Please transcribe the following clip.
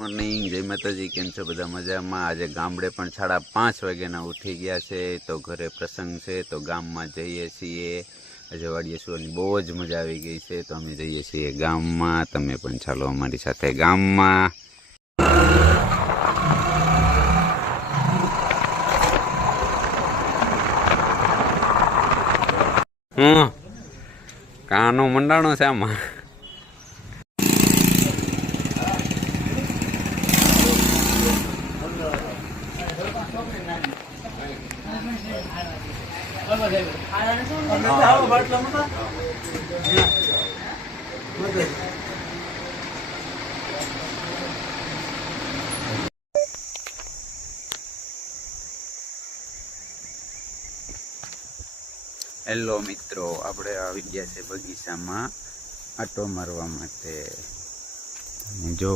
Morning, જય માતાજી. કેમ છો બધા? મજામાં. આજે ગામડે પણ 5:30 વાગ્યાના ઉઠી ગયા છે, તો ઘરે પ્રસંગ છે તો ગામમાં જઈએ છીએ. આજે વાડીએ સુવાની બહુ જ મજા આવી ગઈ છે, તો અમે જઈએ છીએ ગામમાં. તમે પણ ચાલો અમારી સાથે ગામમાં. કાનો મંડાણો છે આમાં. હેલો મિત્રો, આપણે આવી ગયા છે બગીચામાં આટો મારવા માટે. જો